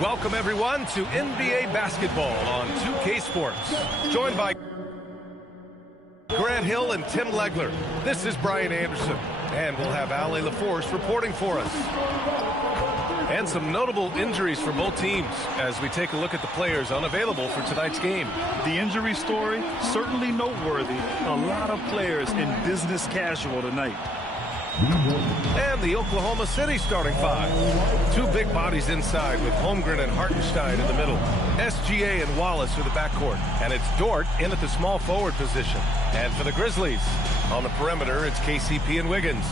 Welcome, everyone, to NBA basketball on 2K Sports. Joined by Grant Hill and Tim Legler. This is Brian Anderson, and we'll have Ali LaForce reporting for us. And some notable injuries for both teams as we take a look at the players unavailable for tonight's game. The injury story, certainly noteworthy. A lot of players in business casual tonight. And the Oklahoma City starting five. Two big bodies inside with Holmgren and Hartenstein in the middle. SGA and Wallace for the backcourt. And it's Dort in at the small forward position. And for the Grizzlies, on the perimeter, it's KCP and Wiggins.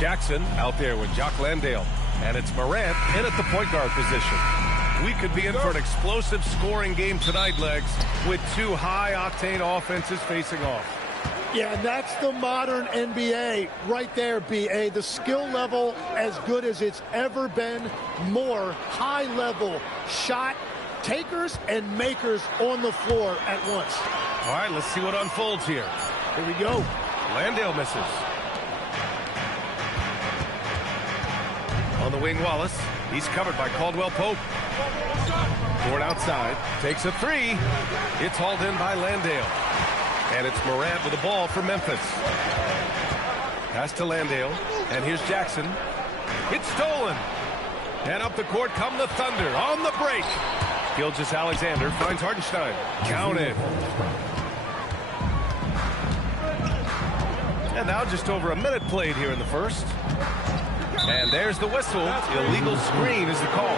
Jackson out there with Jock Landale. And it's Morant in at the point guard position. We could be in for an explosive scoring game tonight, Legs, with two high-octane offenses facing off. Yeah, and that's the modern NBA right there, B.A. The skill level as good as it's ever been. More high-level shot takers and makers on the floor at once. All right, let's see what unfolds here. Here we go. Landale misses. On the wing, Wallace. He's covered by Caldwell Pope. Dort outside. Takes a three. It's hauled in by Landale. And it's Morant with the ball for Memphis. Pass to Landale. And here's Jackson. It's stolen. And up the court come the Thunder on the break. Gilgeous-Alexander finds Hartenstein. Counted. And now just over a minute played here in the first. And there's the whistle. Illegal screen is the call.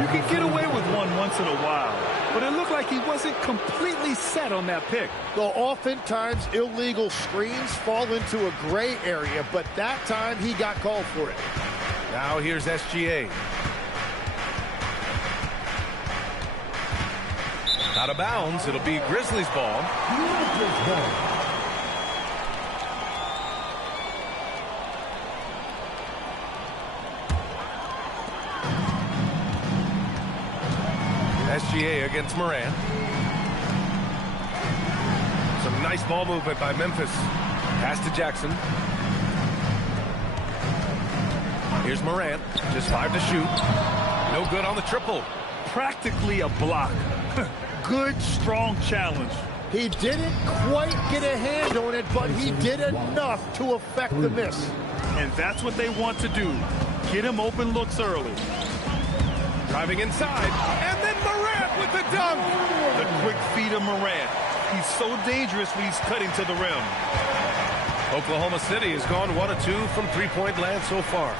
You can get away with one once in a while, but it looked like he wasn't completely set on that pick. Well, oftentimes illegal screens fall into a gray area, but that time he got called for it. Now here's SGA. Out of bounds. It'll be Grizzlies ball. SGA against Morant. Some nice ball movement by Memphis. Pass to Jackson. Here's Morant. Just 5 to shoot. No good on the triple. Practically a block. Good, strong challenge. He didn't quite get a hand on it, but he did enough to affect the miss. And that's what they want to do. Get him open looks early. Driving inside, and then Morant with the dunk. The quick feed of Morant. He's so dangerous when he's cutting to the rim. Oklahoma City has gone 1 of 2 from three-point land so far.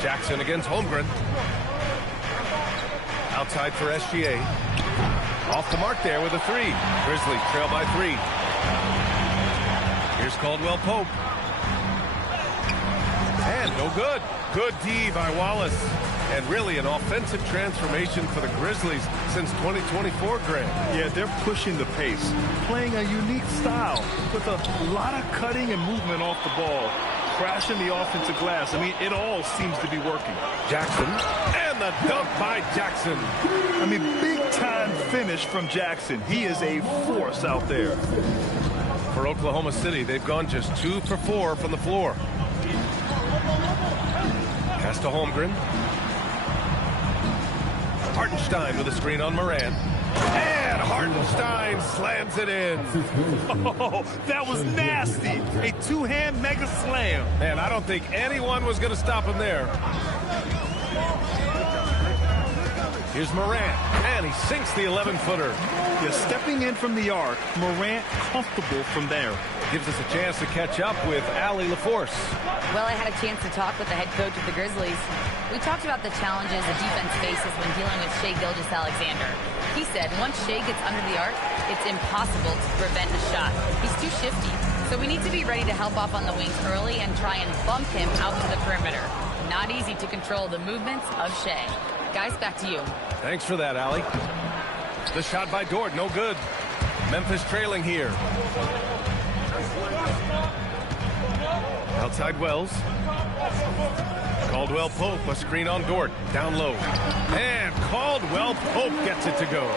Jackson against Holmgren. Outside for SGA. Off the mark there with a three. Grizzlies trail by 3. Here's Caldwell Pope. And no good. Good D by Wallace. And really an offensive transformation for the Grizzlies since 2024, Grant. Yeah, they're pushing the pace, playing a unique style with a lot of cutting and movement off the ball, crashing the offensive glass. I mean, it all seems to be working. Jackson, and the dunk by Jackson. I mean, big-time finish from Jackson. He is a force out there. For Oklahoma City, they've gone just 2 for 4 from the floor. Pass to Holmgren. Hartenstein with a screen on Morant. And Hartenstein slams it in. Oh, that was nasty. A two-hand mega slam. Man, I don't think anyone was going to stop him there. Here's Morant, and he sinks the 11-footer. Yeah, stepping in from the arc, Morant comfortable from there. Gives us a chance to catch up with Ali LaForce. Well, I had a chance to talk with the head coach of the Grizzlies. We talked about the challenges the defense faces when dealing with Shai Gilgeous-Alexander. He said once Shai gets under the arc, it's impossible to prevent a shot. He's too shifty, so we need to be ready to help off on the wings early and try and bump him out to the perimeter. Not easy to control the movements of Shai. Guys, back to you. Thanks for that, Ali. The shot by Dort, no good. Memphis trailing here. Outside Wells. Caldwell Pope, a screen on Dort, down low. And Caldwell Pope gets it to go.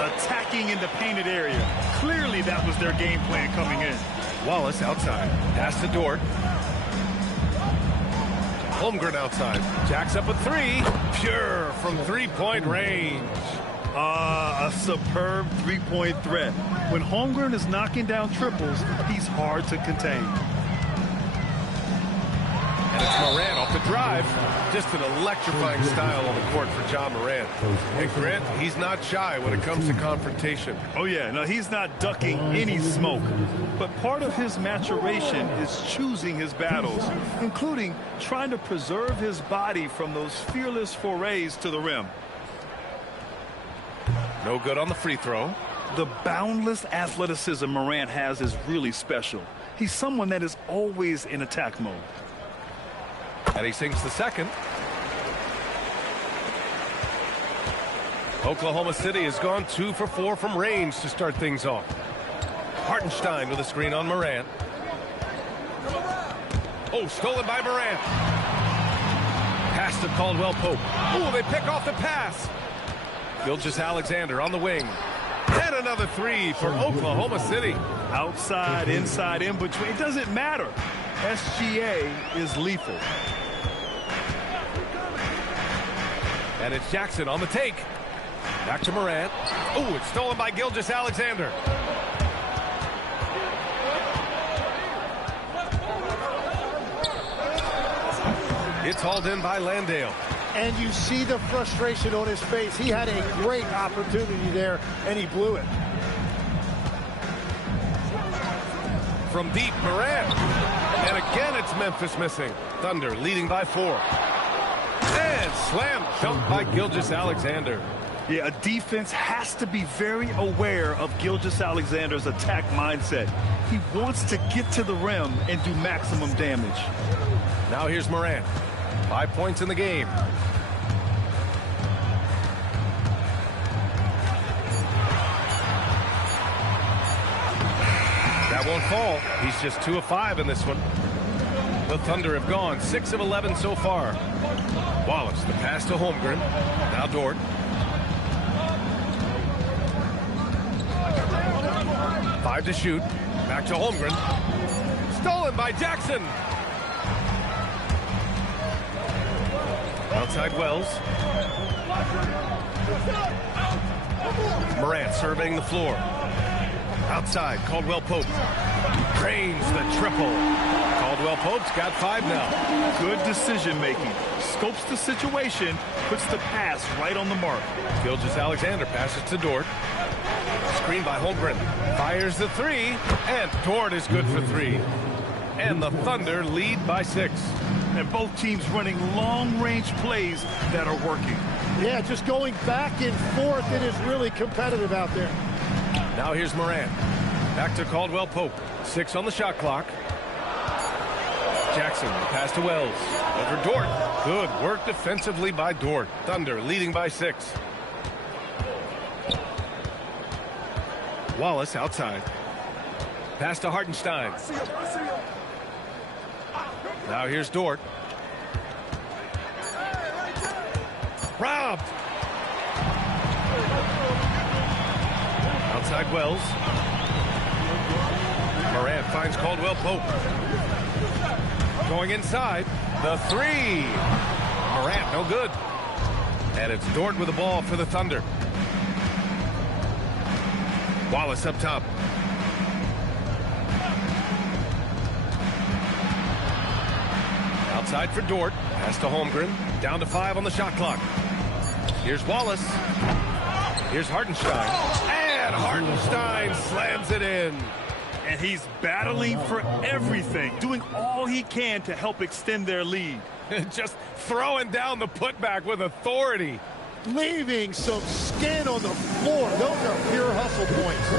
Attacking in the painted area. Clearly that was their game plan coming in. Wallace outside, pass to Dort. Holmgren outside. Jacks up a three. Pure from three-point range. A superb three-point threat. When Holmgren is knocking down triples, he's hard to contain. And it's Morant off the drive. Just an electrifying style on the court for John Morant. And Grant, he's not shy when it comes to confrontation. Oh, yeah. No, he's not ducking any smoke. But part of his maturation is choosing his battles, including trying to preserve his body from those fearless forays to the rim. No good on the free throw. The boundless athleticism Morant has is really special. He's someone that is always in attack mode. And he sinks the second. Oklahoma City has gone 2 for 4 from range to start things off. Hartenstein with a screen on Morant. Oh, stolen by Morant. Pass to Caldwell Pope. Oh, they pick off the pass. Gilgeous-Alexander on the wing. And another three for Oklahoma City. Outside, inside, in between. It doesn't matter. SGA is lethal. And it's Jackson on the take. Back to Morant. Oh, it's stolen by Gilgeous-Alexander. It's hauled in by Landale. And you see the frustration on his face. He had a great opportunity there, and he blew it. From deep, Morant. And again, it's Memphis missing. Thunder leading by 4. And slam dunk by Gilgeous-Alexander. Yeah, a defense has to be very aware of Gilgeous-Alexander's attack mindset. He wants to get to the rim and do maximum damage. Now here's Morant. 5 points in the game. That won't fall. He's just 2 of 5 in this one. The Thunder have gone 6 of 11 so far. Wallace, the pass to Holmgren. Now Dort. Five to shoot. Back to Holmgren. Stolen by Jackson. Outside Wells. Morant surveying the floor. Outside, Caldwell Pope. Drains the triple. Caldwell Pope's got 5 now. Good decision making. Scopes the situation, puts the pass right on the mark. Gilgeous-Alexander passes to Dort. Screen by Holmgren. Fires the 3, and Dort is good for 3. And the Thunder lead by 6. And both teams running long-range plays that are working. Yeah, just going back and forth. It is really competitive out there. Now here's Morant. Back to Caldwell Pope. 6 on the shot clock. Jackson, pass to Wells. Over Dort. Good work defensively by Dort. Thunder leading by 6. Wallace outside. Pass to Hartenstein. Now here's Dort. Robbed. Outside Wells. Morant finds Caldwell Pope. Going inside. The 3. Morant, no good. And it's Dort with the ball for the Thunder. Wallace up top. Outside for Dort. Pass to Holmgren. Down to 5 on the shot clock. Here's Wallace. Here's Hartenstein. And Hartenstein slams it in. And he's battling for everything, doing all he can to help extend their lead. Just throwing down the putback with authority. Leaving some skin on the floor. Those are pure hustle points.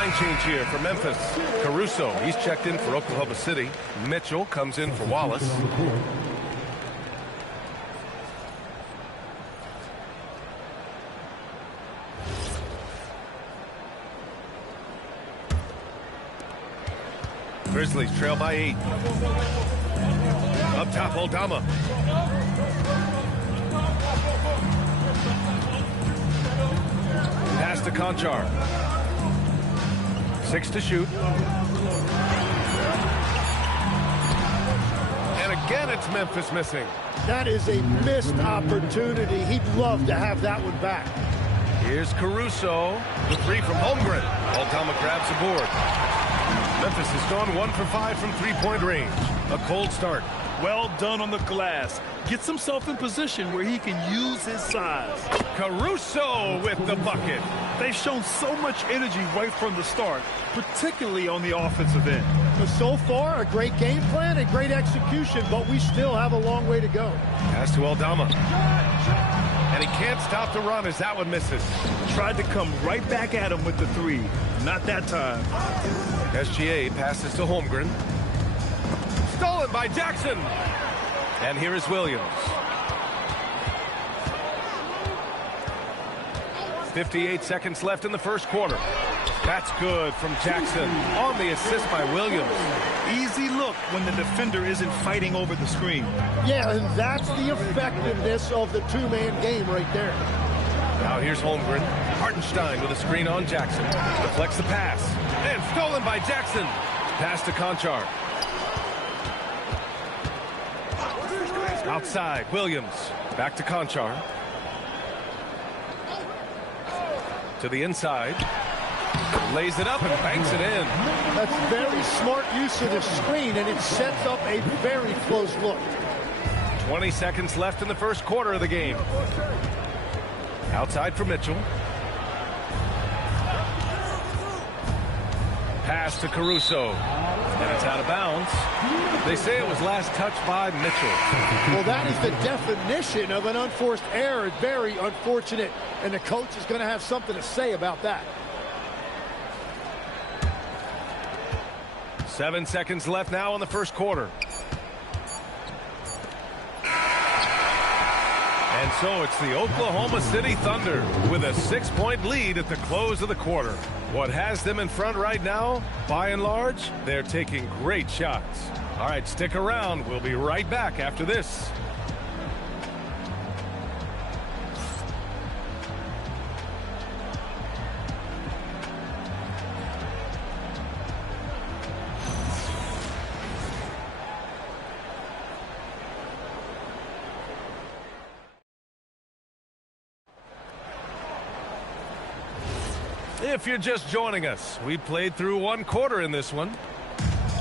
Line change here for Memphis. Caruso, he's checked in for Oklahoma City. Mitchell comes in for Wallace. Grizzlies trail by 8. Up top, Aldama. Pass to Conchar. 6 to shoot. And again, it's Memphis missing. That is a missed opportunity. He'd love to have that one back. Here's Caruso. The 3 from Holmgren. Aldama grabs the board. Memphis has gone 1 for 5 from three-point range. A cold start. Well done on the glass. Gets himself in position where he can use his size. Caruso with the bucket. They've shown so much energy right from the start, particularly on the offensive end. But so far, a great game plan and great execution, but we still have a long way to go. Pass to Aldama. And he can't stop the run as that one misses. Tried to come right back at him with the 3. Not that time. SGA passes to Holmgren. Stolen by Jackson. And here is Williams. 58 seconds left in the first quarter. That's good from Jackson on the assist by Williams. Easy look when the defender isn't fighting over the screen. Yeah, and that's the effectiveness of the two-man game right there. Now here's Holmgren. Hartenstein with a screen on Jackson. Deflects the pass. And stolen by Jackson. Pass to Conchar. Outside, Williams. Back to Conchar. To the inside. Lays it up and banks it in. That's very smart use of the screen, and it sets up a very close look. 20 seconds left in the first quarter of the game. Outside for Mitchell. Pass to Caruso. And it's out of bounds. They say it was last touched by Mitchell. Well, that is the definition of an unforced error. Very unfortunate. And the coach is going to have something to say about that. 7 seconds left now in the first quarter. And so it's the Oklahoma City Thunder with a 6-point lead at the close of the quarter. What has them in front right now, by and large, they're taking great shots. All right, stick around. We'll be right back after this. If you're just joining us, we played through one quarter in this one.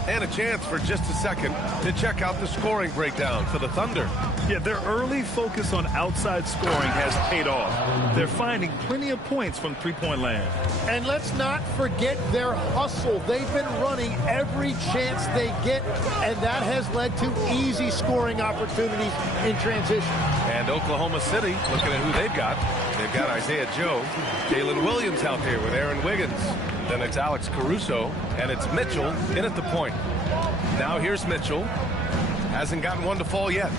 And a chance for just a second to check out the scoring breakdown for the Thunder. Yeah, their early focus on outside scoring has paid off. They're finding plenty of points from three-point land. And let's not forget their hustle. They've been running every chance they get, and that has led to easy scoring opportunities in transition. And Oklahoma City, looking at who they've got. They've got Isaiah Joe, Jalen Williams out there with Aaron Wiggins. Then it's Alex Caruso, and it's Mitchell in at the point. Now here's Mitchell. Hasn't gotten one to fall yet.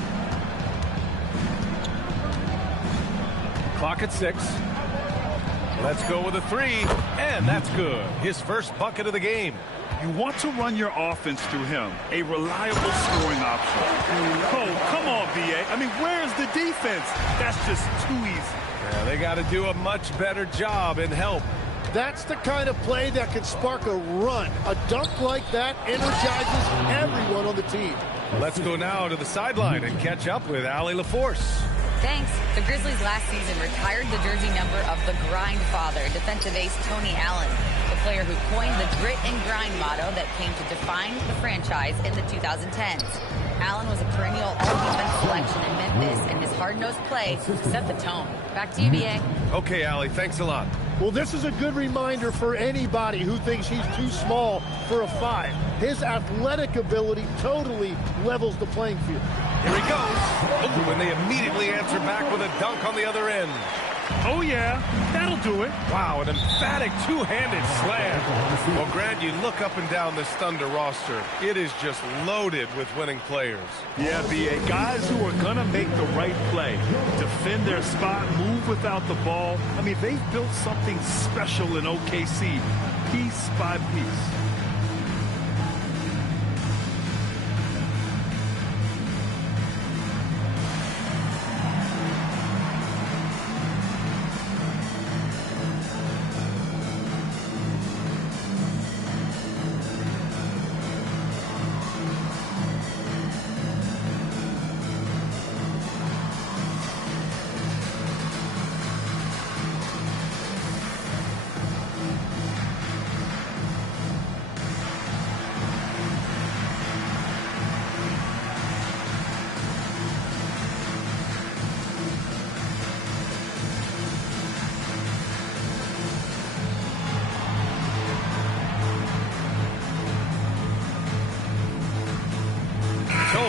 Clock at 6. Let's go with a 3, and that's good. His first bucket of the game. You want to run your offense through him, a reliable scoring option. Oh, come on, B.A. I mean, where's the defense? That's just too easy. Yeah, they got to do a much better job in help. That's the kind of play that can spark a run. A dunk like that energizes everyone on the team. Let's go now to the sideline and catch up with Allie LaForce. Thanks. The Grizzlies last season retired the jersey number of the grind father, defensive ace Tony Allen, the player who coined the grit and grind motto that came to define the franchise in the 2010s. Allen was a perennial all-defense selection in Memphis, and his hard-nosed play set the tone. Back to you, B.A. Okay, Allie, thanks a lot. Well, this is a good reminder for anybody who thinks he's too small for a 5. His athletic ability totally levels the playing field. Here he goes. Oh, and they immediately answer back with a dunk on the other end. Oh, yeah, that'll do it. Wow, an emphatic two-handed slam. Well, Grant, you look up and down this Thunder roster. It is just loaded with winning players. Yeah, B.A. Guys who are going to make the right play, defend their spot, move without the ball. I mean, they've built something special in OKC, piece by piece.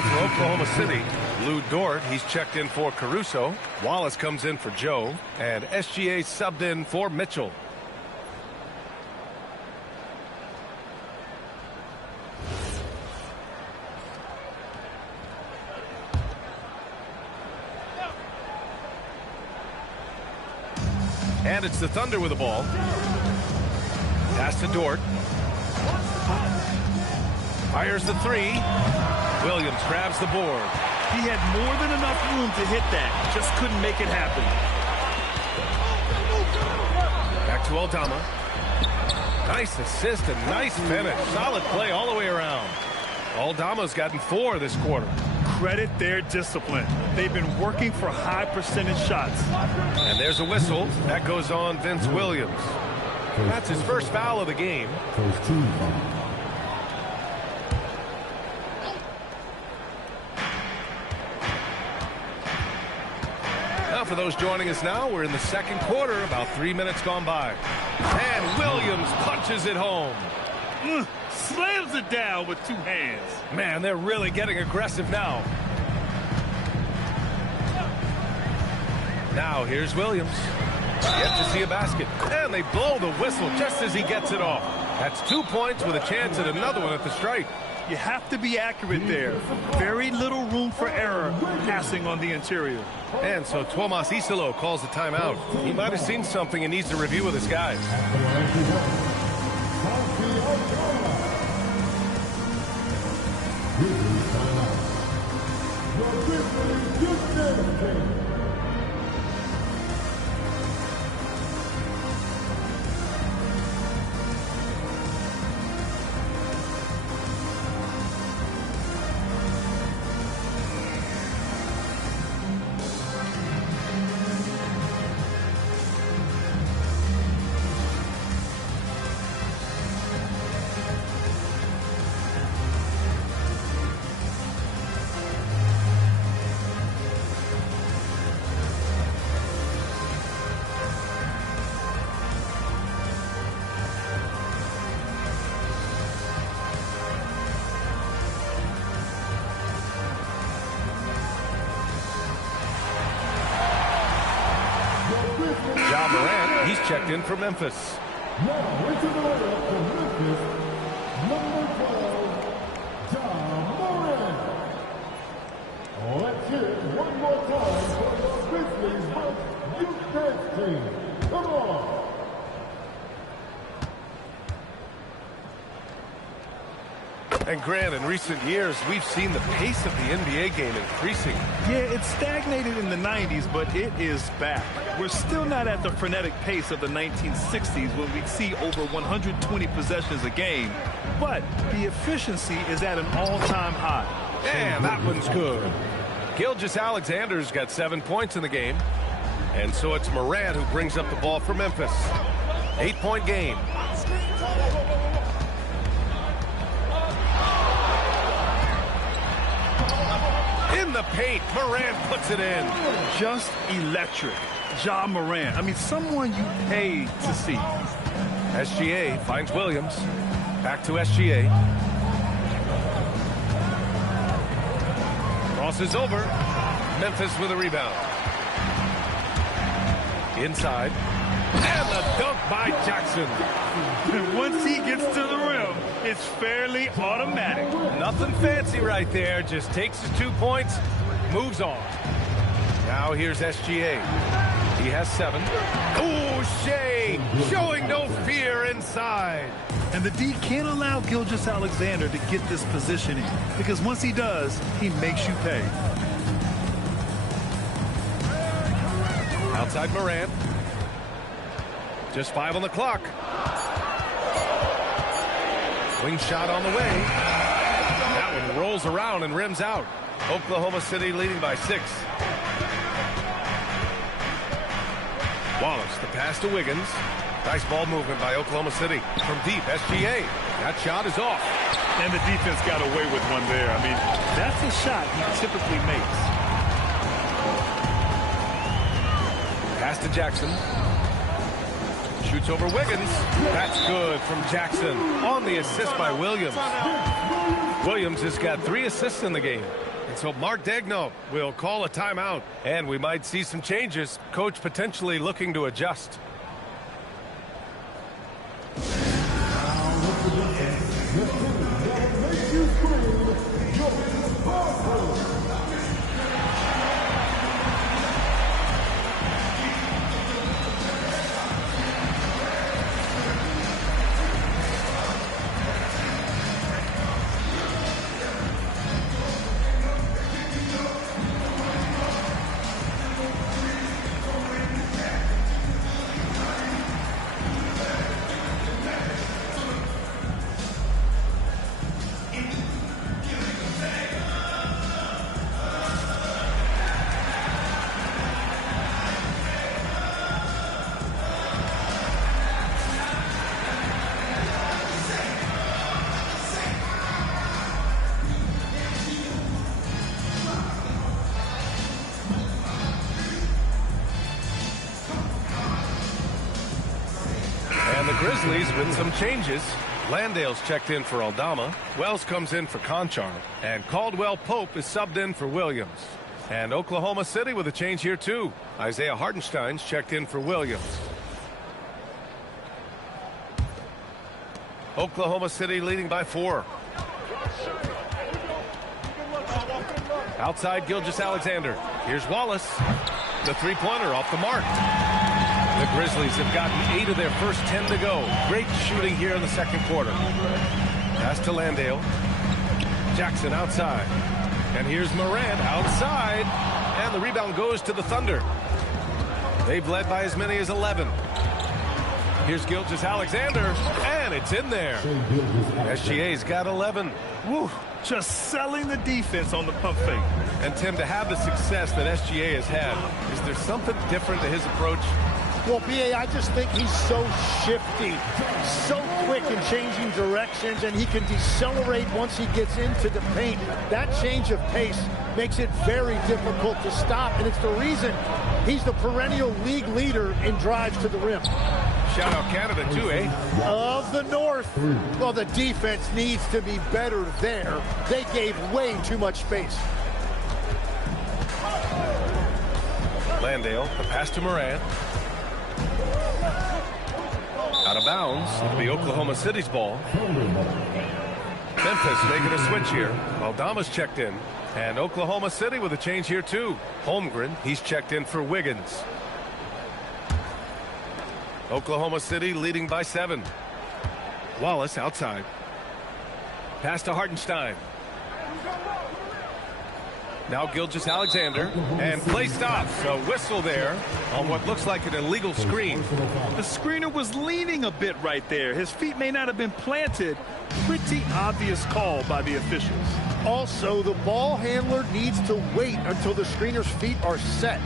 For Oklahoma City, Lou Dort, he's checked in for Caruso. Wallace comes in for Joe, and SGA subbed in for Mitchell. And it's the Thunder with the ball. Pass to Dort. Fires the three. Williams grabs the board. He had more than enough room to hit that. Just couldn't make it happen. Back to Aldama. Nice assist and nice finish. Solid play all the way around. Aldama's gotten 4 this quarter. Credit their discipline. They've been working for high percentage shots. And there's a whistle. That goes on Vince Williams. That's his first foul of the game. First team foul. For those joining us now, we're in the second quarter, about 3 minutes gone by. And Williams punches it home. Slams it down with 2 hands. Man, they're really getting aggressive now. Now here's Williams. Yet to see a basket. And they blow the whistle just as he gets it off. That's 2 points with a chance at another one at the stripe. You have to be accurate there. Very little room for error passing on the interior. And so Tomas Isolo calls the timeout. He might have seen something and needs to review with his guys. He's checked in for Memphis. Now into the lineup for Memphis, number 12, John Moran. Let's hear it one more time for the Grizzlies youth dance team. Come on. And Grant, in recent years, we've seen the pace of the NBA game increasing. Yeah, it stagnated in the 90s, but it is back. We're still not at the frenetic pace of the 1960s when we'd see over 120 possessions a game, but the efficiency is at an all-time high. And that one's good. Gilgeous-Alexander's got 7 points in the game. And so it's Morant who brings up the ball for Memphis. 8-point game. In the paint, Morant puts it in. Just electric. Ja Morant. I mean, someone you pay to see. SGA finds Williams. Back to SGA. Crosses over. Memphis with a rebound. Inside. And the dunk by Jackson. And once he gets to the rim, it's fairly automatic. Nothing fancy right there. Just takes his 2 points, moves on. Now here's SGA. He has 7. Oh, Shea showing no fear inside. And the D can't allow Gilgeous-Alexander to get this positioning, because once he does, he makes you pay. Outside Morant. Just 5 on the clock. Wing shot on the way. That one rolls around and rims out. Oklahoma City leading by 6. Wallace, the pass to Wiggins. Nice ball movement by Oklahoma City. From deep, SGA. That shot is off. And the defense got away with one there. I mean, that's a shot he typically makes. Pass to Jackson. Shoots over Wiggins. That's good from Jackson on the assist by Williams. Williams has got 3 assists in the game. And so Mark Daigneault will call a timeout. And we might see some changes. Coach potentially looking to adjust. And the Grizzlies with some changes. Landale's checked in for Aldama. Wells comes in for Conchar. And Caldwell Pope is subbed in for Williams. And Oklahoma City with a change here too. Isaiah Hartenstein's checked in for Williams. Oklahoma City leading by 4. Outside Gilgeous-Alexander. Here's Wallace. The three-pointer off the mark. The Grizzlies have gotten 8 of their first 10 to go. Great shooting here in the second quarter. Pass to Landale. Jackson outside. And here's Morant outside. And the rebound goes to the Thunder. They've led by as many as 11. Here's Gilgeous-Alexander. And it's in there. SGA's got 11. Woo, just selling the defense on the pump fake. And Tim, to have the success that SGA has had, is there something different to his approach? Well, B.A., I just think he's so shifty, so quick in changing directions, and he can decelerate once he gets into the paint. That change of pace makes it very difficult to stop, and it's the reason he's the perennial league leader in drives to the rim. Shout out Canada too, eh? Of the North. Well, the defense needs to be better there. They gave way too much space. Landale, the pass to Morant. Out of bounds. It'll be Oklahoma City's ball. Memphis making a switch here. Aldama's checked in. And Oklahoma City with a change here too. Holmgren, he's checked in for Wiggins. Oklahoma City leading by 7. Wallace outside. Pass to Hartenstein. Now Gilgeous-Alexander, and play stops. A whistle there on what looks like an illegal screen. The screener was leaning a bit right there. His feet may not have been planted. Pretty obvious call by the officials. Also, the ball handler needs to wait until the screener's feet are set.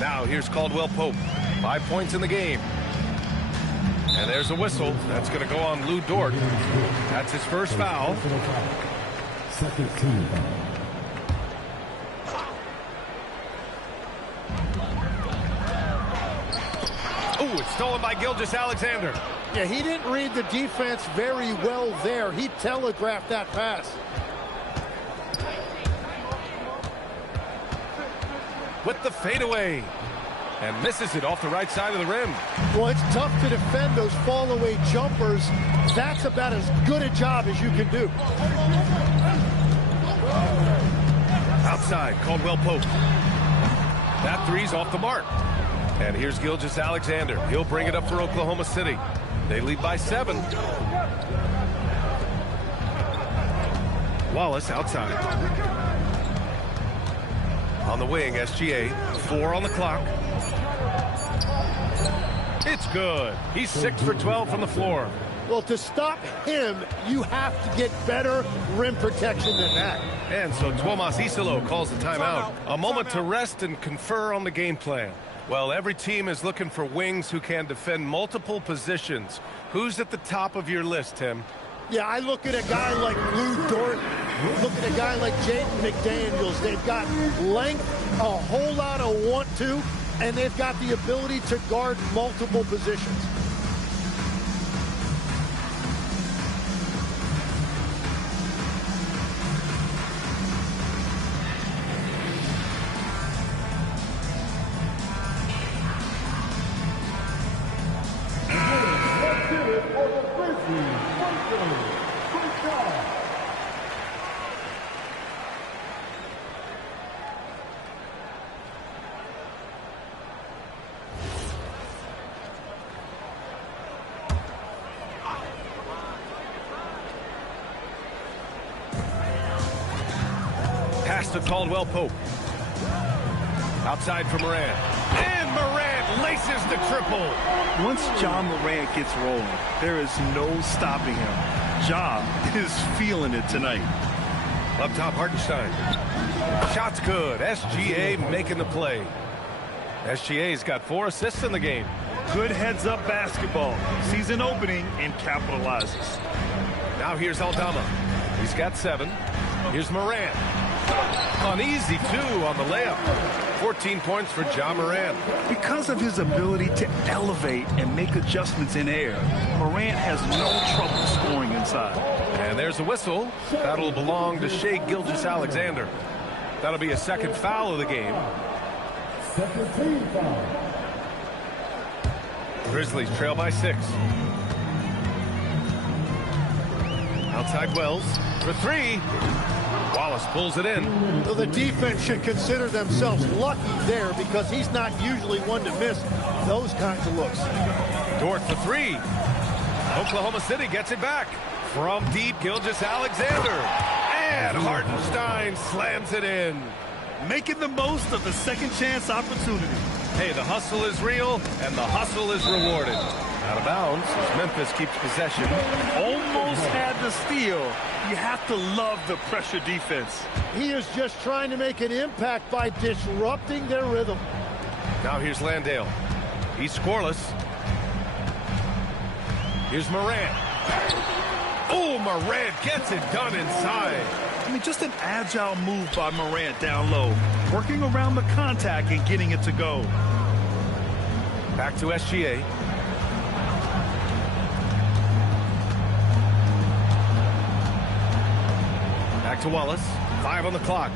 Now here's Caldwell Pope. 5 points in the game. And there's a whistle. That's going to go on Lou Dort. That's his first foul. Second team. Ooh, it's stolen by Gilgeous-Alexander. Yeah, he didn't read the defense very well there. He telegraphed that pass. With the fadeaway. And misses it off the right side of the rim. Well, it's tough to defend those fall-away jumpers. That's about as good a job as you can do. Outside, Caldwell Pope. That three's off the mark. And here's Gilgeous-Alexander. He'll bring it up for Oklahoma City. They lead by 7. Wallace outside. On the wing, SGA. 4 on the clock. It's good. He's 6 for 12 from the floor. Well, to stop him, you have to get better rim protection than that. And so Tuomas Isalo calls the timeout. A moment to rest and confer on the game plan. Well, every team is looking for wings who can defend multiple positions. Who's at the top of your list, Tim? Yeah, I look at a guy like Lou Dort, look at a guy like Jaden McDaniels. They've got length, a whole lot of want-to, and they've got the ability to guard multiple positions. Pass to Caldwell Pope. Outside for Morant. And Morant laces the triple. Once John Morant gets rolling, there is no stopping him. Ja is feeling it tonight. Up top, Hartenstein. Shot's good. SGA making the play. SGA's got 4 assists in the game. Good heads-up basketball. Sees an opening and capitalizes. Now here's Aldama. He's got 7. Here's Morant. An easy 2 on the layup. 14 points for Ja Morant. Because of his ability to elevate and make adjustments in air, Morant has no trouble scoring inside. And there's a whistle. That'll belong to Shai Gilgeous-Alexander. That'll be a second foul of the game. Second team foul. Grizzlies trail by 6. Outside Wells for 3. Wallace pulls it in. So the defense should consider themselves lucky there because he's not usually one to miss those kinds of looks. Dort for 3. Oklahoma City gets it back. From deep, Gilgeous-Alexander. And Hartenstein slams it in. Making the most of the second chance opportunity. Hey, the hustle is real, and the hustle is rewarded. Out of bounds as Memphis keeps possession. Almost had the steal. You have to love the pressure defense. He is just trying to make an impact by disrupting their rhythm. Now here's Landale. He's scoreless. Here's Morant. Oh, Morant gets it done inside. I mean, just an agile move by Morant down low. Working around the contact and getting it to go. Back to SGA. Back to Wallace. 5 on the clock.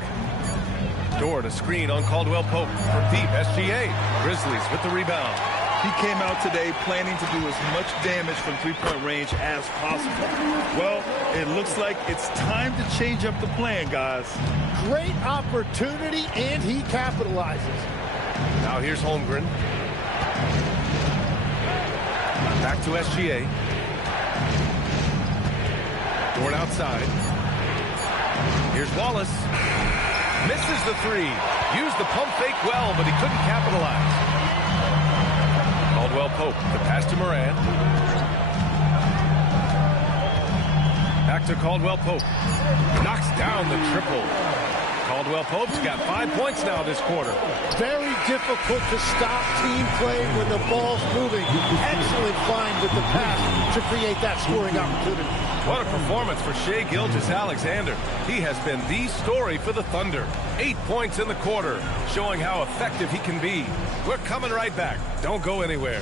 Dort a screen on Caldwell Pope from deep. SGA. Grizzlies with the rebound. He came out today planning to do as much damage from three-point range as possible. Well, it looks like it's time to change up the plan, guys. Great opportunity, and he capitalizes. Now here's Holmgren. Back to SGA. Dort outside. Here's Wallace. Misses the 3. Used the pump fake well, but he couldn't capitalize. Caldwell Pope, the pass to Morant. Back to Caldwell Pope. Knocks down the triple. Caldwell Pope's got 5 points now this quarter. Very difficult to stop team play when the ball's moving. Excellent find with the pass to create that scoring opportunity. What a performance for Shai Gilgeous-Alexander. He has been the story for the Thunder. 8 points in the quarter, showing how effective he can be. We're coming right back. Don't go anywhere.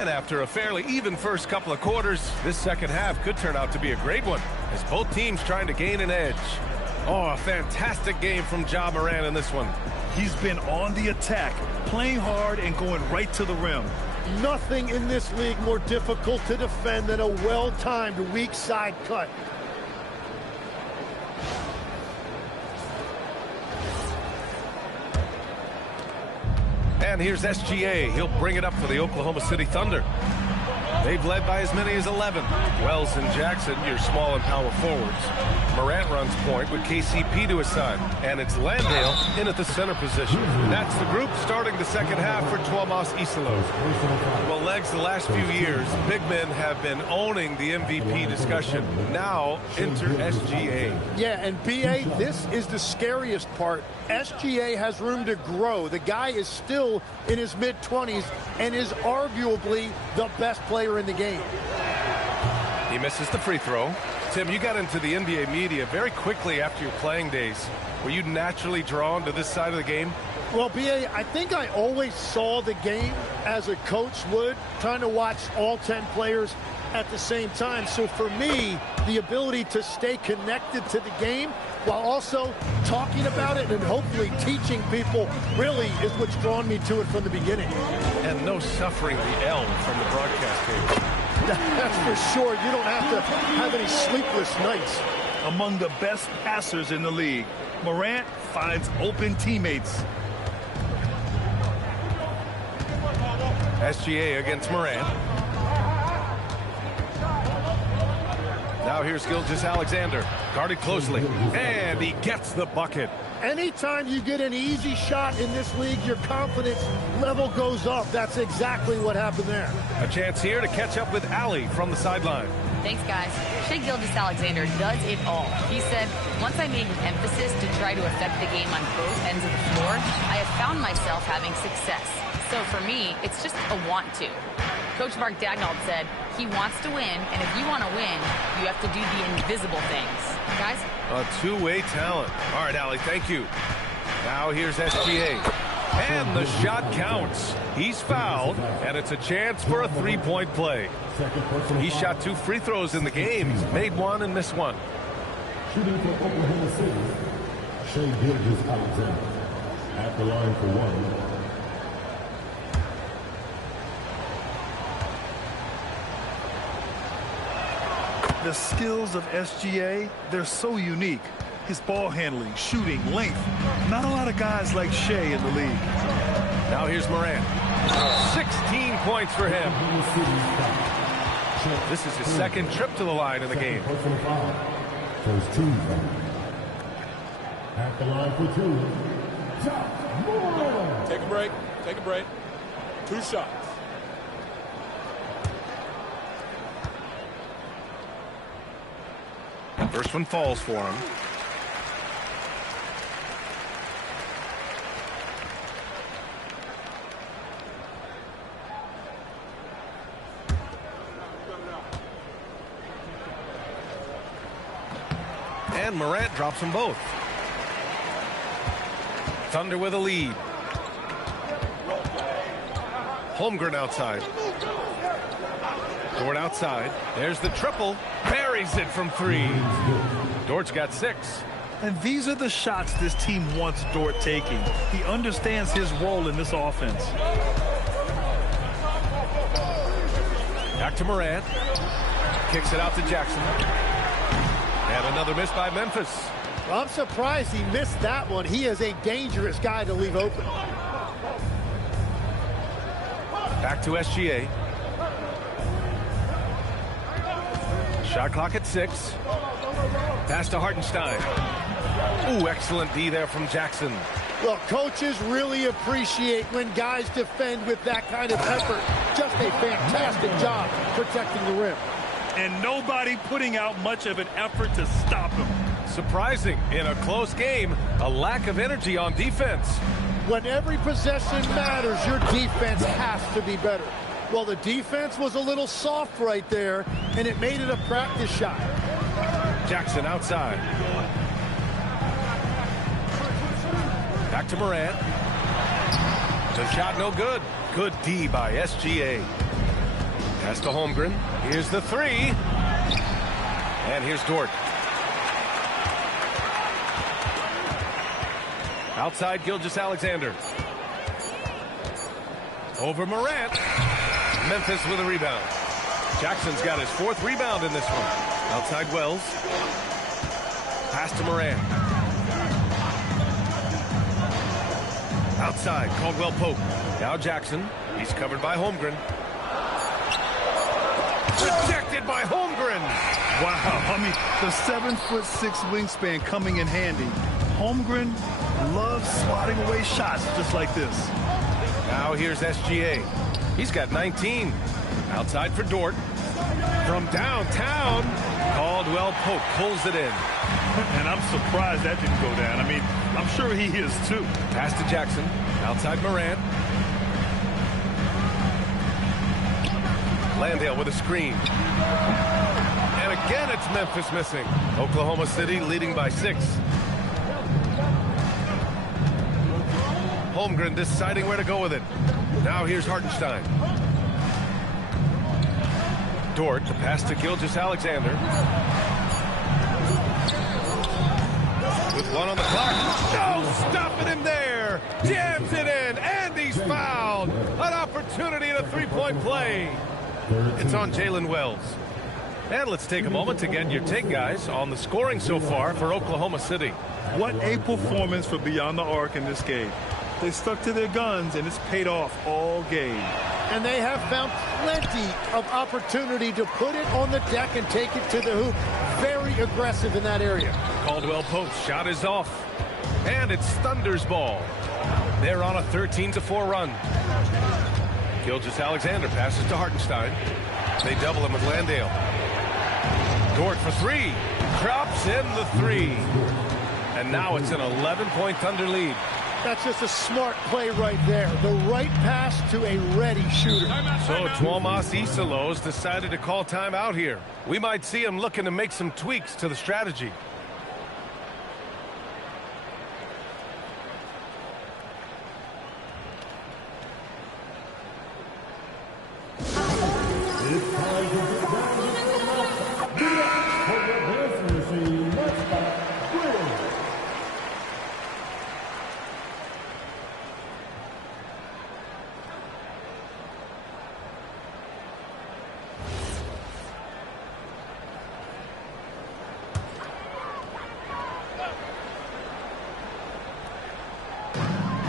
And after a fairly even first couple of quarters, this second half could turn out to be a great one, as both teams trying to gain an edge. Oh, a fantastic game from Ja Morant in this one. He's been on the attack, playing hard and going right to the rim. Nothing in this league more difficult to defend than a well-timed weak side cut. And here's SGA. He'll bring it up for the Oklahoma City Thunder. They've led by as many as 11. Wells and Jackson, your small and power forwards. Morant runs point with KCP to his side. And it's Landale in at the center position. That's the group starting the second half for Tuomas Isalo. Well, Legs, the last few years, big men have been owning the MVP discussion. Now, enter SGA. Yeah, and BA, this is the scariest part. SGA has room to grow. The guy is still in his mid-20s and is arguably the best player in the game. He misses the free throw. Tim, you got into the NBA media very quickly after your playing days. Were you naturally drawn to this side of the game? Well, BA, I think I always saw the game as a coach would, trying to watch all 10 players at the same time. So for me, the ability to stay connected to the game while also talking about it and hopefully teaching people really is what's drawn me to it from the beginning. And no suffering the L from the broadcast table. That's for sure. You don't have to have any sleepless nights. Among the best passers in the league, Morant finds open teammates. SGA against Morant. Now here's Gilgeous-Alexander, guarded closely, and he gets the bucket. Anytime you get an easy shot in this league, your confidence level goes up. That's exactly what happened there. A chance here to catch up with Allie from the sideline. Thanks, guys. Shai Gilgeous-Alexander does it all. He said, once I made an emphasis to try to affect the game on both ends of the floor, I have found myself having success. So for me, it's just a want to. Coach Mark Dagnall said he wants to win, and if you want to win, you have to do the invisible things. Guys? A two-way talent. All right, Allie, thank you. Now here's SGA. And the shot counts. He's fouled, and it's a chance for a three-point play. He shot 2 free throws in the game. He's made one and missed one. Shooting for Oklahoma City, Shai Gilgeous-Alexander at the line for one. The skills of SGA, they're so unique. His ball handling, shooting, length. Not a lot of guys like Shai in the league. Now here's Morant. 16 points for him. This is his second trip to the line in the game. First two. At the line for two. Take a break. Take a break. 2 shots. First one falls for him. And Morant drops them both. Thunder with a lead. Holmgren outside. Dort outside. There's the triple. Buries it from 3. Dort's got 6. And these are the shots this team wants Dort taking. He understands his role in this offense. Back to Morant. Kicks it out to Jackson. And another miss by Memphis. Well, I'm surprised he missed that one. He is a dangerous guy to leave open. Back to SGA. Shot clock at 6. Pass to Hartenstein. Ooh, excellent D there from Jackson. Well, coaches really appreciate when guys defend with that kind of effort. Just a fantastic job protecting the rim. And nobody putting out much of an effort to stop him. Surprising, in a close game, a lack of energy on defense. When every possession matters, your defense has to be better. Well, the defense was a little soft right there, and it made it a practice shot. Jackson outside. Back to Morant. The shot no good. Good D by SGA. Pass to Holmgren. Here's the three. And here's Dort. Outside Gilgeous-Alexander. Over Morant. Memphis with a rebound. Jackson's got his 4th rebound in this one. Outside Wells. Pass to Morant. Outside Caldwell-Pope. Now Jackson. He's covered by Holmgren. Rejected by Holmgren. Wow, I mean, the 7'6" wingspan coming in handy. Holmgren loves swatting away shots just like this. Now here's SGA. He's got 19. Outside for Dort. From downtown, Caldwell-Pope pulls it in. And I'm surprised that didn't go down. I mean, I'm sure he is too. Pass to Jackson. Outside Morant. Landale with a screen. And again, it's Memphis missing. Oklahoma City leading by 6. Holmgren deciding where to go with it. Now here's Hartenstein. Dort, the pass to Gilgeous-Alexander. With 1 on the clock. No, stopping him there. Jams it in, and he's fouled. An opportunity in a 3-point play. It's on Jalen Wells. And let's take a moment to get your take, guys, on the scoring so far for Oklahoma City. What a performance for Beyond the Arc in this game. They stuck to their guns, and it's paid off all game. And they have found plenty of opportunity to put it on the deck and take it to the hoop. Very aggressive in that area. Caldwell-Pope's shot is off. And it's Thunder's ball. They're on a 13-4 run. Gilgeous-Alexander passes to Hartenstein. They double him with Landale. Dort for 3. Drops in the 3. And now it's an 11-point Thunder lead. That's just a smart play right there. The right pass to a ready shooter. So Tuomas Isalos decided to call timeout here. We might see him looking to make some tweaks to the strategy.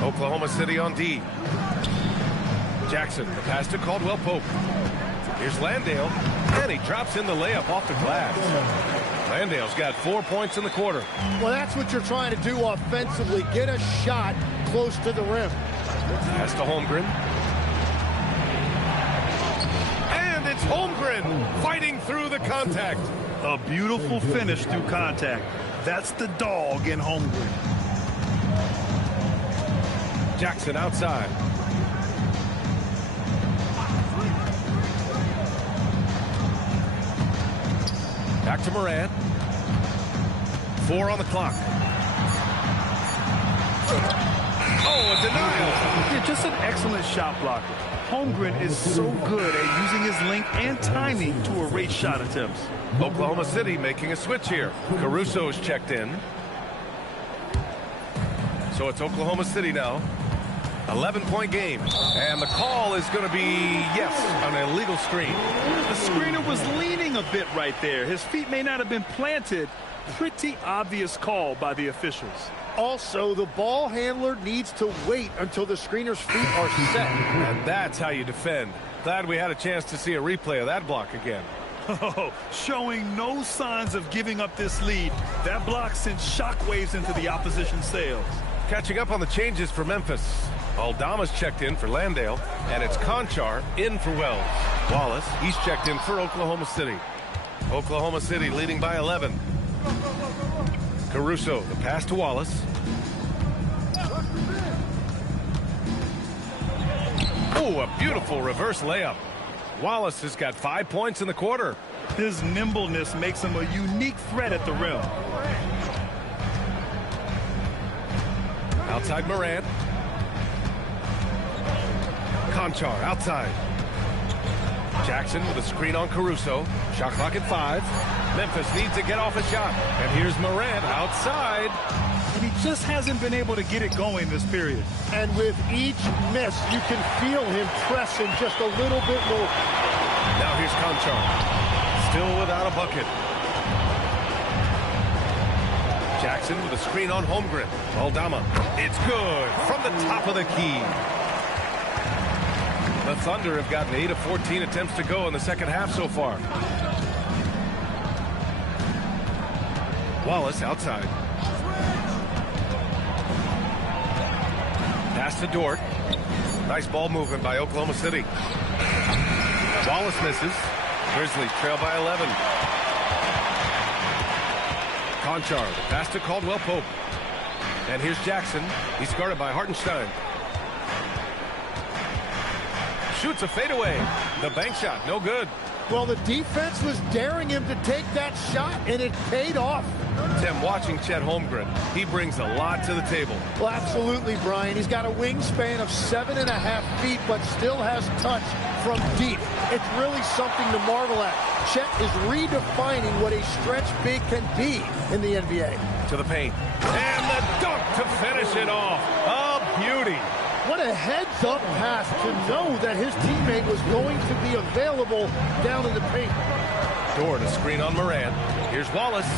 Oklahoma City on D. Jackson, the pass to Caldwell-Pope. Here's Landale, and he drops in the layup off the glass. Landale's got 4 points in the quarter. Well, that's what you're trying to do offensively. Get a shot close to the rim. Pass to Holmgren. And it's Holmgren fighting through the contact. A beautiful finish through contact. That's the dog in Holmgren. Jackson outside. Back to Morant. 4 on the clock. Oh, a denial. Yeah, just an excellent shot blocker. Holmgren is so good at using his length and timing to erase shot attempts. Oklahoma City making a switch here. Caruso's checked in. So it's Oklahoma City now. 11-point game. And the call is going to be, yes, an illegal screen. The screener was leaning a bit right there. His feet may not have been planted. Pretty obvious call by the officials. Also, the ball handler needs to wait until the screener's feet are set. And that's how you defend. Glad we had a chance to see a replay of that block again. Oh, showing no signs of giving up this lead. That block sent shockwaves into the opposition's sails. Catching up on the changes for Memphis. Aldama's checked in for Landale, and it's Conchar in for Wells. Wallace, he's checked in for Oklahoma City. Oklahoma City leading by 11. Caruso, the pass to Wallace. Oh, a beautiful reverse layup. Wallace has got 5 points in the quarter. His nimbleness makes him a unique threat at the rim. Outside Morant. Conchar outside. Jackson with a screen on Caruso. Shot clock at 5. Memphis needs to get off a shot. And here's Morant outside. And he just hasn't been able to get it going this period. And with each miss, you can feel him pressing just a little bit more. Now here's Conchar. Still without a bucket. Jackson with a screen on Holmgren. Aldama. It's good from the top of the key. The Thunder have gotten 8 of 14 attempts to go in the second half so far. Wallace outside. Pass to Dort. Nice ball movement by Oklahoma City. Wallace misses. Grizzlies trail by 11. Conchar, pass to Caldwell Pope. And here's Jackson. He's guarded by Hartenstein. Shoots a fadeaway. The bank shot, no good. Well, the defense was daring him to take that shot, and it paid off. Tim, watching Chet Holmgren, he brings a lot to the table. Well, absolutely, Brian. He's got a wingspan of 7.5 feet, but still has touch from deep. It's really something to marvel at. Chet is redefining what a stretch big can be in the NBA. To the paint. And the dunk to finish it off. A beauty. What a heads-up pass to know that his teammate was going to be available down in the paint. Dort, a screen on Morant. Here's Wallace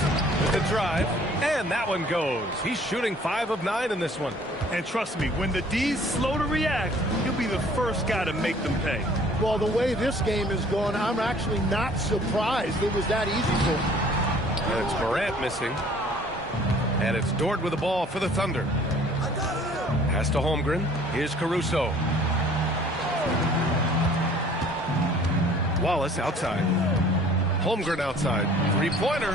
with the drive. And that one goes. He's shooting 5 of 9 in this one. And trust me, when the D's slow to react, he'll be the first guy to make them pay. Well, the way this game is going, I'm actually not surprised it was that easy for him. And it's Morant missing. And it's Dort with the ball for the Thunder. Pass to Holmgren. Here's Caruso. Wallace outside. Holmgren outside. Three-pointer.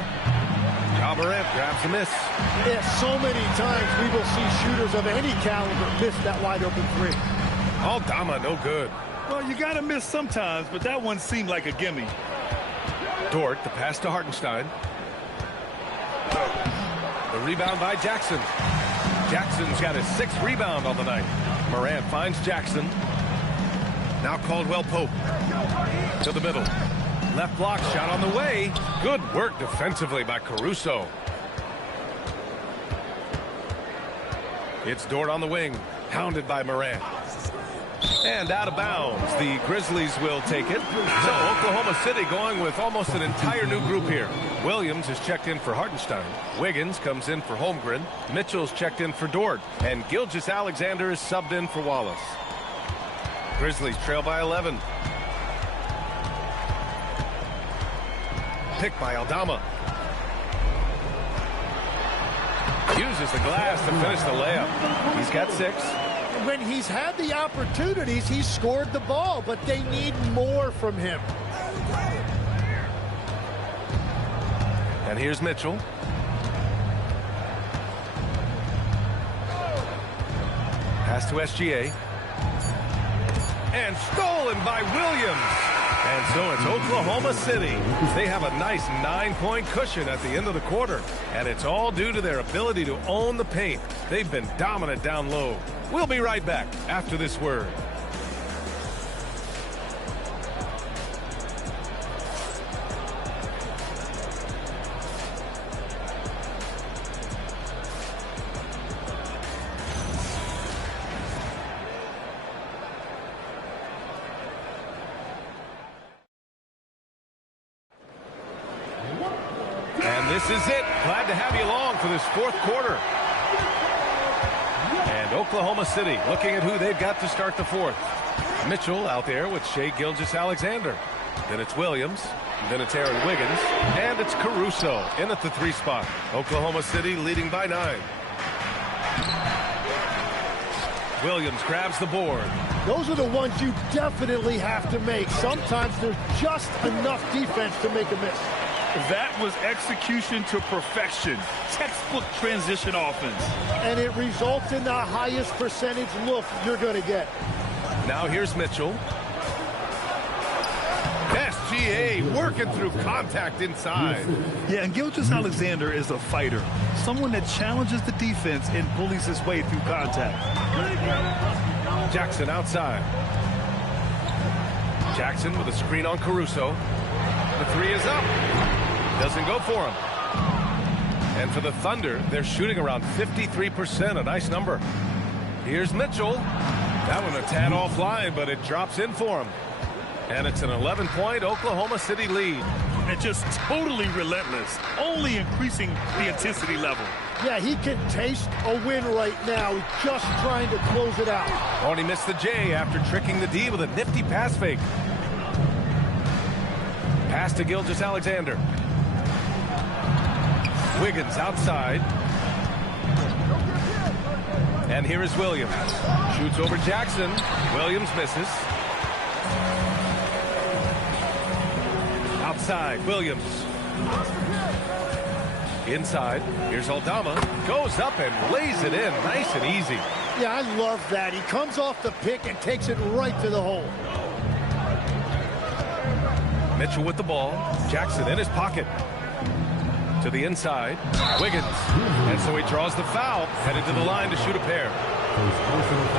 Ja Morant grabs a miss. Yeah, so many times we will see shooters of any caliber miss that wide-open three. Aldama, no good. Well, you got to miss sometimes, but that one seemed like a gimme. Dort, the pass to Hartenstein. The rebound by Jackson. Jackson's got his 6th rebound on the night. Morant finds Jackson. Now Caldwell Pope. To the middle. Left block shot on the way. Good work defensively by Caruso. It's Dort on the wing. Pounded by Morant. And out of bounds. The Grizzlies will take it. So Oklahoma City going with almost an entire new group here. Williams is checked in for Hartenstein. Wiggins comes in for Holmgren. Mitchell's checked in for Dort. And Gilgeous-Alexander is subbed in for Wallace. Grizzlies trail by 11. Pick by Aldama. Uses the glass to finish the layup. He's got 6. When he's had the opportunities, he's scored the ball, but they need more from him. And here's Mitchell. Pass to SGA. And stolen by Williams. And so it's Oklahoma City. They have a nice 9-point cushion at the end of the quarter. And it's all due to their ability to own the paint. They've been dominant down low. We'll be right back after this word. And this is it. Glad to have you along for this 4th quarter. And Oklahoma City looking at who they've got to start the 4th. Mitchell out there with Shai Gilgeous-Alexander. Then it's Williams. Then it's Aaron Wiggins. And it's Caruso in at the 3 spot. Oklahoma City leading by 9. Williams grabs the board. Those are the ones you definitely have to make. Sometimes there's just enough defense to make a miss. That was execution to perfection. Textbook transition offense. And it results in the highest percentage look you're going to get. Now here's Mitchell. SGA working through contact inside. Yeah, and Gilgeous-Alexander is a fighter. Someone that challenges the defense and bullies his way through contact. Jackson outside. Jackson with a screen on Caruso. The three is up. Doesn't go for him. And for the Thunder, they're shooting around 53%, a nice number. Here's Mitchell. That one a tad offline, but it drops in for him. And it's an 11-point Oklahoma City lead. And just totally relentless, only increasing the intensity level. Yeah, he can taste a win right now. He's just trying to close it out. Oh, and he missed the J after tricking the D with a nifty pass fake. Pass to Gilgeous-Alexander. Wiggins outside. And here is Williams. Shoots over Jackson. Williams misses. Outside, Williams. Inside, here's Aldama. Goes up and lays it in. Nice and easy. Yeah, I love that. He comes off the pick and takes it right to the hole. Mitchell with the ball. Jackson in his pocket. To the inside. Wiggins. And so he draws the foul. Headed to the line to shoot a pair.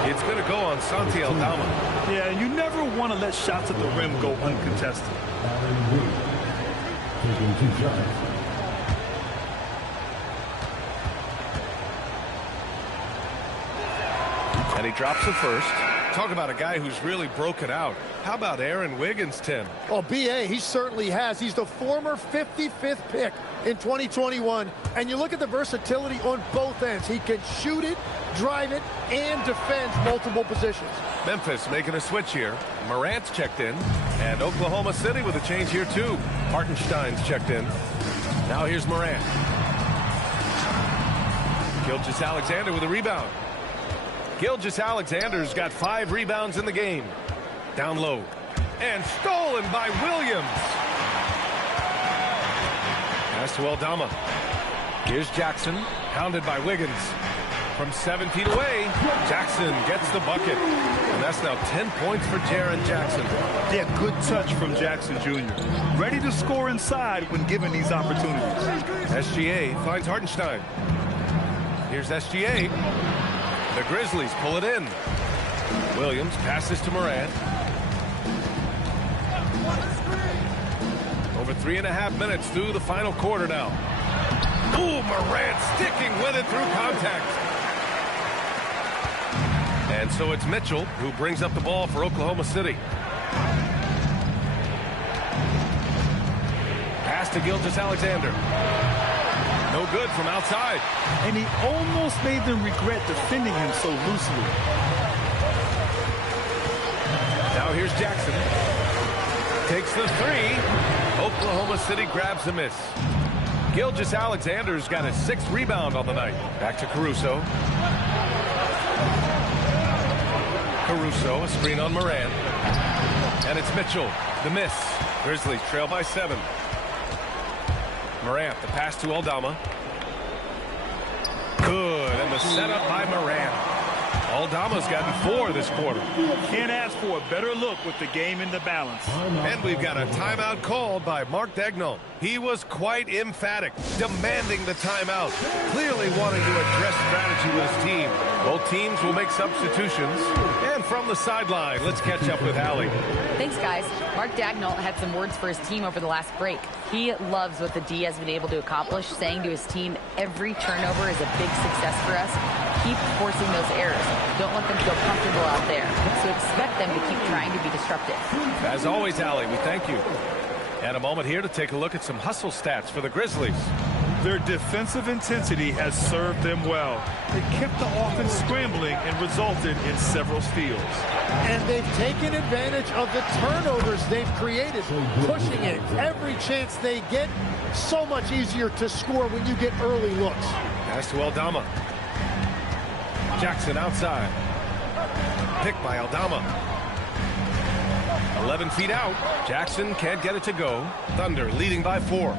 It's going to go on Santi Aldama. Yeah, you never want to let shots at the rim go uncontested. Taking 2 shots. And he drops the first. Talk about a guy who's really broken out. How about Aaron Wiggins, Tim? Well, B.A., he certainly has. He's the former 55th pick in 2021. And you look at the versatility on both ends. He can shoot it, drive it, and defends multiple positions. Memphis making a switch here. Morant's checked in. And Oklahoma City with a change here, too. Hartenstein's checked in. Now here's Morant. Gilgeous-Alexander with a rebound. Gilgeous-Alexander's got 5 rebounds in the game. Down low. And stolen by Williams. Pass to Aldama. Here's Jackson. Pounded by Wiggins. From 7 feet away, Jackson gets the bucket. And that's now 10 points for Jaren Jackson. Yeah, good touch from Jackson Jr. Ready to score inside when given these opportunities. SGA finds Hartenstein. Here's SGA. The Grizzlies pull it in. Williams passes to Morant. Over 3.5 minutes through the final quarter now. Ooh, Morant sticking with it through contact. And so it's Mitchell who brings up the ball for Oklahoma City. Pass to Gilgeous-Alexander. No good from outside. And he almost made them regret defending him so loosely. Now here's Jackson. Takes the three. Oklahoma City grabs the miss. Gilgeous-Alexander's got his 6th rebound on the night. Back to Caruso. Caruso, a screen on Morant. And it's Mitchell. The miss. Grizzlies trail by 7. Morant, the pass to Aldama. Good, and the setup by Morant. Aldama's gotten 4 this quarter. Can't ask for a better look with the game in the balance. And we've got a timeout called by Mark Daigneault. He was quite emphatic, demanding the timeout, clearly wanting to address strategy with his team. Both teams will make substitutions. And from the sideline, let's catch up with Allie. Thanks, guys. Mark Daigneault had some words for his team over the last break. He loves what the D has been able to accomplish, saying to his team, every turnover is a big success for us. Keep forcing those errors. Don't let them feel comfortable out there. So expect them to keep trying to be disruptive. As always, Allie, we thank you. And a moment here to take a look at some hustle stats for the Grizzlies. Their defensive intensity has served them well. They kept the offense scrambling and resulted in several steals. And they've taken advantage of the turnovers they've created, pushing it every chance they get. So much easier to score when you get early looks. Pass to Aldama. Jackson outside. Pick by Aldama. 11 feet out. Jackson can't get it to go. Thunder leading by 4.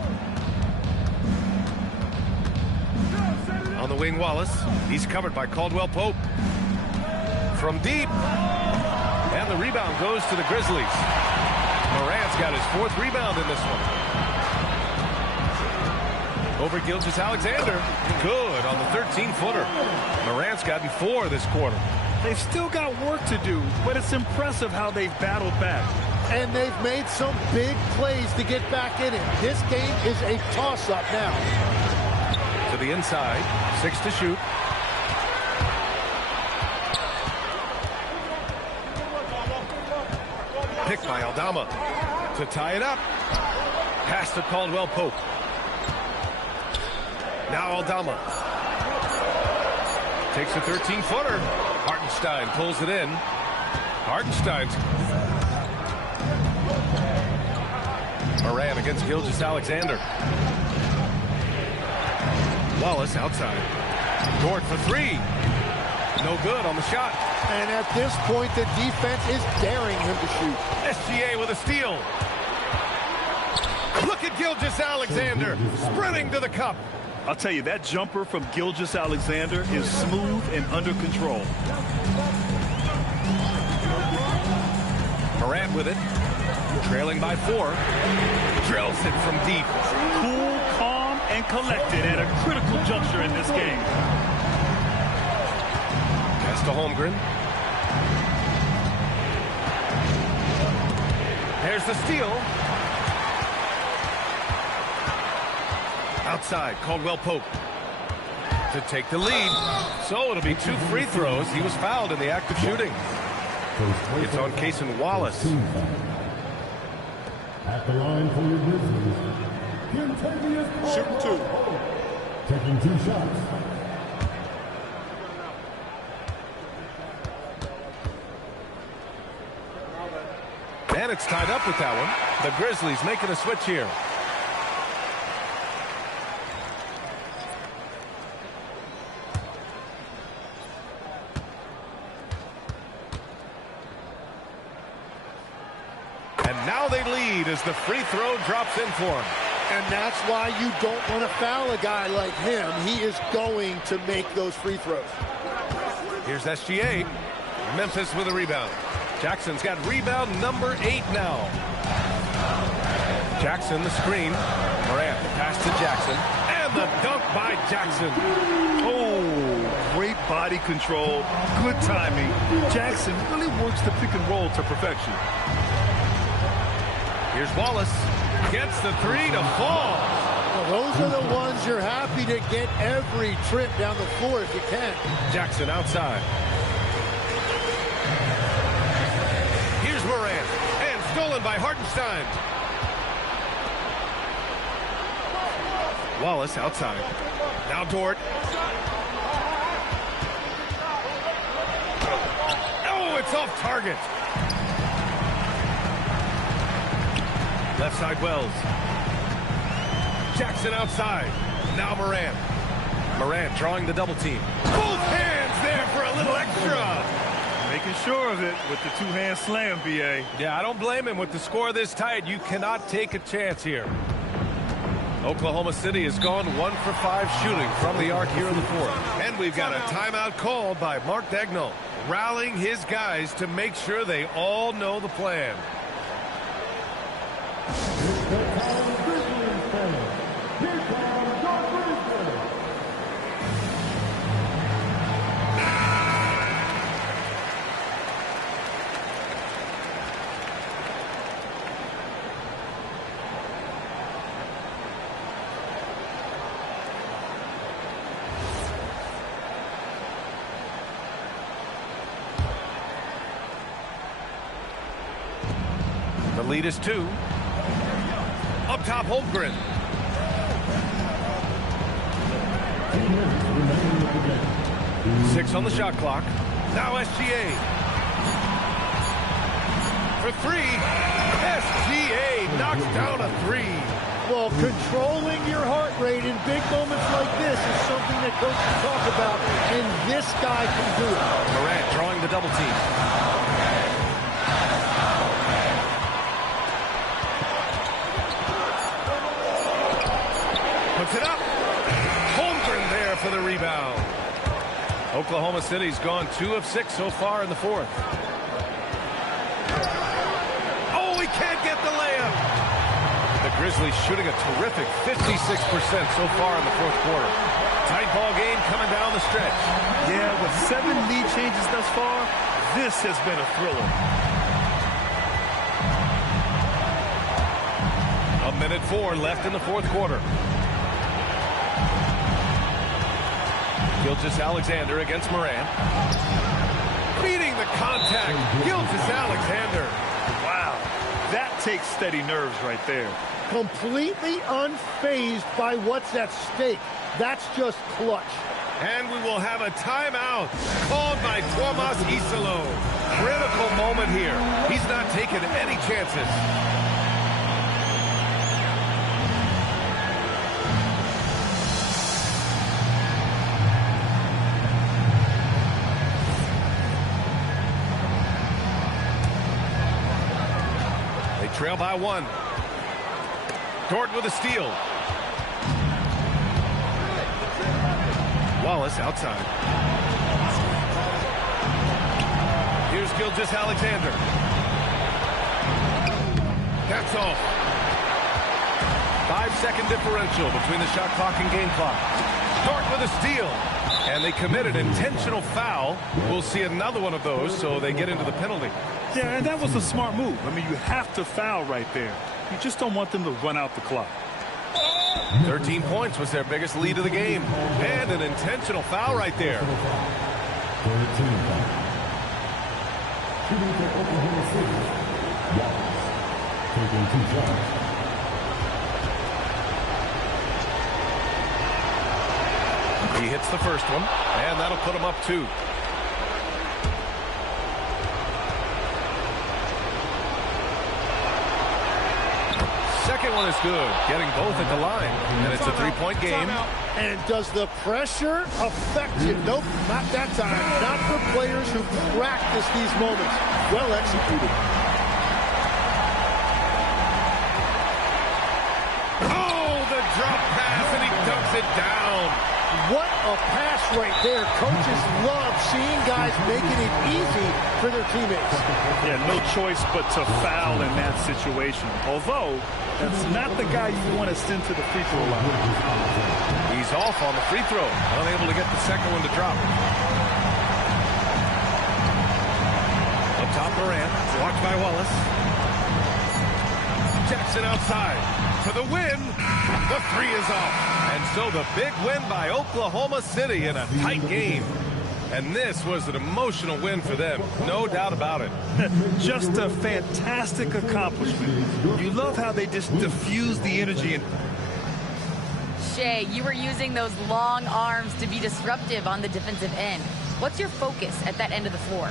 On the wing, Wallace. He's covered by Caldwell Pope. From deep. And the rebound goes to the Grizzlies. Morant's got his 4th rebound in this one. Over Gilgeous-Alexander. Good on the 13-footer. Morant's gotten 4 this quarter. They've still got work to do, but it's impressive how they've battled back. And they've made some big plays to get back in it. This game is a toss-up now. To the inside, 6 to shoot. Picked by Aldama to tie it up. Pass to Caldwell Pope. Now Aldama takes a 13-footer. Hartenstein pulls it in. Hartenstein's Moran against Gilgeous-Alexander. Wallace outside. Dort for 3. No good on the shot. And at this point, the defense is daring him to shoot. SGA with a steal. Look at Gilgeous-Alexander sprinting to the cup. I'll tell you, that jumper from Gilgeous-Alexander is smooth and under control. Morant with it. Trailing by 4. Drills it from deep. Cool, calm, and collected at a critical juncture in this game. Pass to Holmgren. There's the steal. Outside, Caldwell Pope to take the lead. So it'll be 2 free throws. He was fouled in the act of shooting. It's on Cason Wallace. At the line for your Grizzlies, Shooting 2. taking 2 shots. And it's tied up with that one. The Grizzlies making a switch here. And now they lead as the free throw drops in for him. And that's why you don't want to foul a guy like him. He is going to make those free throws. Here's SGA. Memphis with a rebound. Jackson's got rebound number 8 now. Jackson the screen. Morant pass to Jackson. And the dunk by Jackson. Oh, great body control, good timing. Jackson really works the pick and roll to perfection. Here's Wallace. Gets the 3 to fall. Well, those are the ones you're happy to get every trip down the floor if you can. Jackson outside. Here's Morant. And stolen by Hartenstein. Wallace outside. Now Dort. Oh, it's off target. Left side Wells. Jackson outside. Now Morant. Morant drawing the double team. Both hands there for a little extra. Making sure of it with the 2-hand slam, B.A. Yeah, I don't blame him. With the score this tight, you cannot take a chance here. Oklahoma City has gone 1 for 5 shooting from the arc here in the 4th. And we've got a timeout called by Mark Daigneault, rallying his guys to make sure they all know the plan. The lead is 2. Up top, Holmgren. Six on the shot clock. Now SGA. For 3. SGA knocks down a 3. Well, controlling your heart rate in big moments like this is something that coaches talk about, and this guy can do it. Morant drawing the double team. Puts it up. Holmgren there for the rebound. Oklahoma City's gone 2 of 6 so far in the 4th. Oh, he can't get the layup. The Grizzlies shooting a terrific 56% so far in the 4th quarter. Tight ball game coming down the stretch. Yeah, with 7 lead changes thus far, this has been a thriller. 1:04 left in the fourth quarter. Gilgeous-Alexander against Morant. Beating the contact. Gilgeous-Alexander. Wow. That takes steady nerves right there. Completely unfazed by what's at stake. That's just clutch. And we will have a timeout called by Tomas Isalo. Critical moment here. He's not taking any chances. They trail by one. Dort with a steal. Wallace outside. Here's Gilgeous-Alexander. That's off. 5-second differential between the shot clock and game clock. Dort with a steal. And they committed intentional foul. We'll see another one of those, so they get into the penalty. Yeah, and that was a smart move. I mean, you have to foul right there. You just don't want them to run out the clock. 13 points was their biggest lead of the game. And an intentional foul right there. He hits the first one, and that'll put him up 2. Second one is good, getting both at the line, and it's a 3-point game. And does the pressure affect you? Nope, not that time. Not for players who practice these moments. Well executed. Oh, the drop pass, and he dunks it down. What a pass right there. Coaches love seeing guys making it easy for their teammates. Yeah, no choice but to foul in that situation. Although, that's not the guy you want to send to the free throw line. He's off on the free throw, unable to get the second one to drop. Up top, Morant, blocked by Wallace. Jackson outside for the win. The 3 is off. And so the big win by Oklahoma City in a tight game. And this was an emotional win for them, no doubt about it. Just a fantastic accomplishment. You love how they just diffuse the energy. Shea, you were using those long arms to be disruptive on the defensive end. What's your focus at that end of the floor?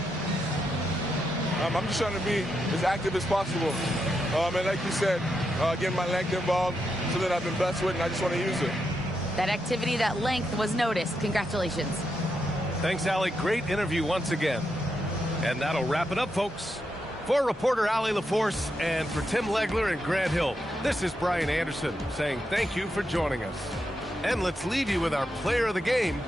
I'm just trying to be as active as possible. And like you said, getting my length involved, something I've been blessed with, and I just want to use it. That activity, that length was noticed. Congratulations. Thanks, Allie. Great interview once again. And that'll wrap it up, folks. For reporter Allie LaForce and for Tim Legler and Grant Hill, this is Brian Anderson saying thank you for joining us. And let's leave you with our player of the game,